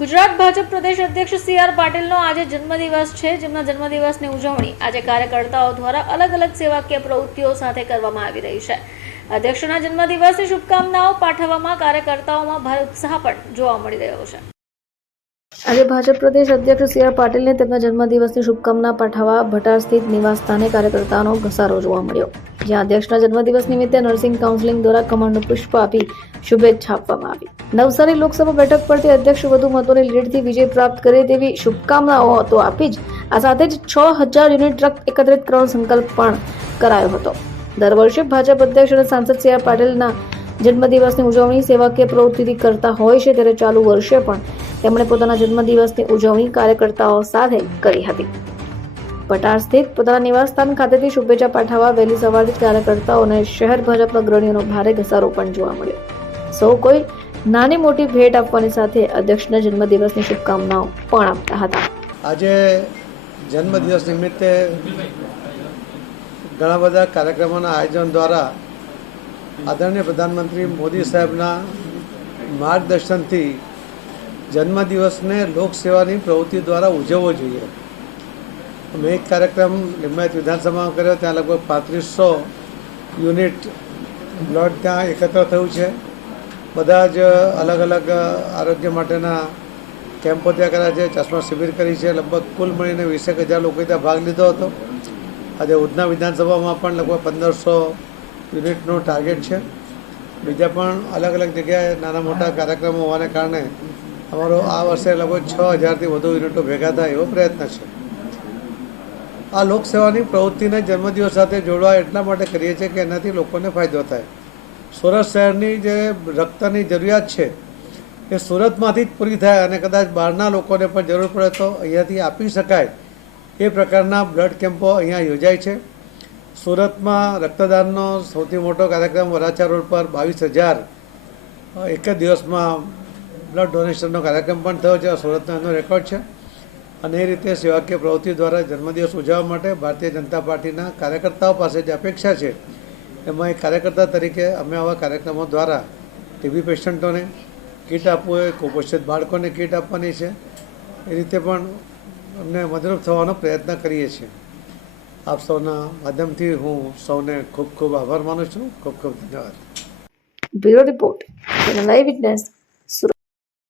ગુજરાત ભાજપ પ્રદેશ અધ્યક્ષ C R પાટીલનો આજે જન્મદિવસ છે. જેમના જન્મદિવસની ઉજવણી આજે કાર્યકર્તાઓ દ્વારા અલગ અલગ સેવાકીય પ્રવૃત્તિઓ સાથે કરવામાં આવી રહી છે. અધ્યક્ષના જન્મદિવસની શુભકામનાઓ પાઠવવામાં કાર્યકર્તાઓમાં ભારે ઉત્સાહ પણ જોવા મળી રહ્યો છે. આજે ભાજપ પ્રદેશ અધ્યક્ષ સી આર પાટીલને તેમના જન્મદિવસની શુભકામના પાઠવવા ભટાર સ્થિત નિવાસ સ્થાને કાર્યકર્તાઓનો ઘસારો જોવા મળ્યો. જ્યાં અધ્યક્ષના જન્મદિવસ નિમિત્તે નર્સિંગ કાઉન્સિલિંગ દ્વારા કમળનું પુષ્પ આપી શુભેચ્છા આપવામાં આવી. નવસારી લોકસભા બેઠક પરથી અધ્યક્ષ વધુ મતોની લીડથી વિજય પ્રાપ્ત કરે તેવી શુભકામનાઓ તો આપી જ, આ સાથે જ છ હજાર યુનિટ ટ્રક એકત્રિત કરવાનો સંકલ્પ પણ કરાયો હતો. દર વર્ષે ભાજપ અધ્યક્ષ અને સાંસદ સી આર પાટીલના જન્મદિવસની ઉજવણી સેવાકીય પ્રવૃત્તિથી કરતા હોય છે, ત્યારે ચાલુ વર્ષે પણ તેમણે પોતાના જન્મદિવસની ઉજવણી કાર્યકર્તાઓ સાથે કરી હતી. પટાર સ્થિત પોતાના નિવાસસ્થાન ખાતેથી શુભેચ્છા પાઠવવા વહેલી સવારથી કાર્યકર્તાઓને શહેર ભાજપ અગ્રણીઓનો ભારે ઘસારો પણ જોવા મળ્યો. સૌ કોઈ નાની મોટી ભેટ આપવાની સાથે અધ્યક્ષના જન્મદિવસની શુભકામનાઓ પણ આપતા હતા. આજે જન્મદિવસ નિમિત્તે ઘણા બધા કાર્યક્રમોના આયોજન દ્વારા આદરણીય પ્રધાનમંત્રી મોદી સાહેબના માર્ગદર્શનથી જન્મદિવસને લોકસેવાની પ્રવૃત્તિ દ્વારા ઉજવવો જોઈએ. મેં એક કાર્યક્રમ લિંબાયત વિધાનસભામાં કર્યો, ત્યાં લગભગ પાંત્રીસો યુનિટ બ્લડ ત્યાં એકત્ર થયું છે. બધા જ અલગ અલગ આરોગ્ય માટેના કેમ્પો ત્યાં કર્યા છે, ચશ્મા શિબિર કરી છે. લગભગ કુલ મળીને વીસેક હજાર લોકોએ ત્યાં ભાગ લીધો હતો. આજે ઉધના વિધાનસભામાં પણ લગભગ પંદરસો યુનિટનું ટાર્ગેટ છે. બીજા પણ અલગ અલગ જગ્યાએ નાના મોટા કાર્યક્રમો હોવાને કારણે અમારો આ વર્ષે લગભગ છ હજારથી વધુ યુનિટો ભેગા થાય એવો પ્રયત્ન છે. આ લોકસેવાની પ્રવૃત્તિને જન્મદિવસ સાથે જોડવા એટલા માટે કરીએ છીએ કે એનાથી લોકોને ફાયદો થાય. સુરત શહેરની જે રક્તની જરૂરિયાત છે, એ સુરતમાંથી જ પૂરી થાય અને કદાચ બહારના લોકોને પણ જરૂર પડે તો અહીંયાથી આપી શકાય એ પ્રકારના બ્લડ કેમ્પો અહીંયા યોજાય છે. સુરતમાં રક્તદાનનો સૌથી મોટો કાર્યક્રમ વરાછા રોડ પર બાવીસ હજાર એક જ દિવસમાં બ્લડ ડોનેશનનો કાર્યક્રમ પણ થયો છે. સુરતનો એનો રેકોર્ડ છે. અને એ રીતે સેવાકીય પ્રવૃત્તિ દ્વારા જન્મદિવસ ઉજવવા માટે ભારતીય જનતા પાર્ટીના કાર્યકર્તાઓ પાસે જે અપેક્ષા છે. એમાં એક કાર્યકર્તા તરીકે અમે આવા કાર્યક્રમો દ્વારા ટીબી પેશન્ટોને કીટ આપવું હોય, કુપોષિત બાળકોને કીટ આપવાની છે. એ રીતે પણ અમને મદદરૂપ થવાનો પ્રયત્ન કરીએ છીએ. આપ સૌના માધ્યમથી હું સૌને ખૂબ ખૂબ આભાર માનું છું. ખૂબ ખૂબ ધન્યવાદ. Report live witness